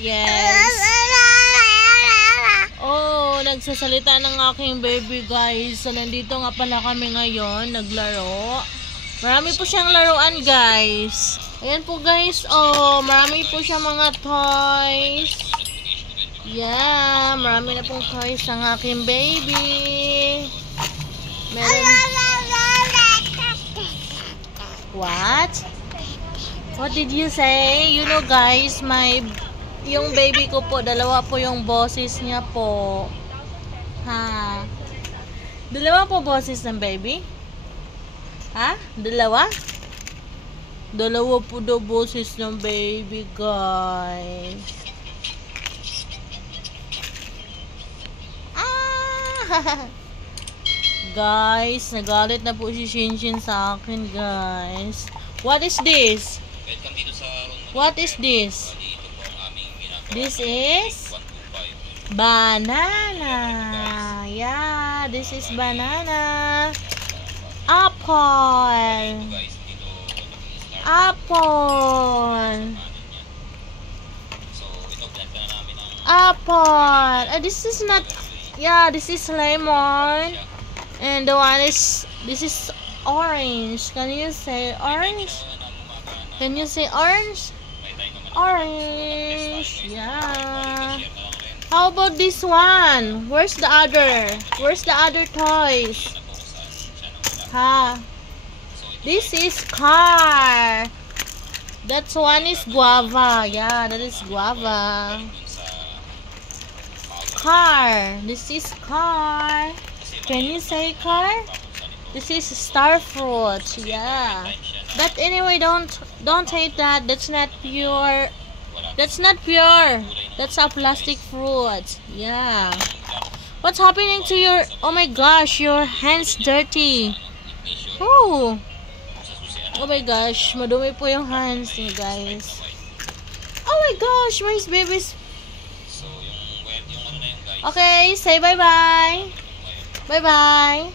guys. Yes. Oh, nagsasalita ng aking baby guys. So, nandito nga pala kami ngayon, naglaro. Marami po siyang laruan guys. Ayan po guys, oh, marami po siyang mga toys. Yeah, marami na pong toys ang aking baby. Meron. What? What did you say? You know guys, yung baby ko po, dalawa po yung boses niya po. Ha? Dalawa po boses ng baby? Ha? Dalawa? Dalawa po daw boses ng baby guys. Ah! Guys, nagalit na po si Shinshin sa akin, guys. What is this? What is this? This is banana. Yeah, this is banana. Apple. Apple. Apple. This is not. Yeah, this is lemon. And the one is, this is orange. Can you say orange? Can you say orange? Orange. Yeah. How about this one? Where's the other? Where's the other toys? Ha? This is car. That one is guava. Yeah, that is guava. Car. This is car. Can you say car? This is star fruit. Yeah. But anyway, don't hate that. That's not pure. That's not pure. That's a plastic fruit. Yeah. What's happening to your? Oh my gosh, your hands dirty. Oh. Oh my gosh, madumi po yung hands niyo, guys. Oh my gosh, my babies. Okay, say bye-bye. Bye-bye.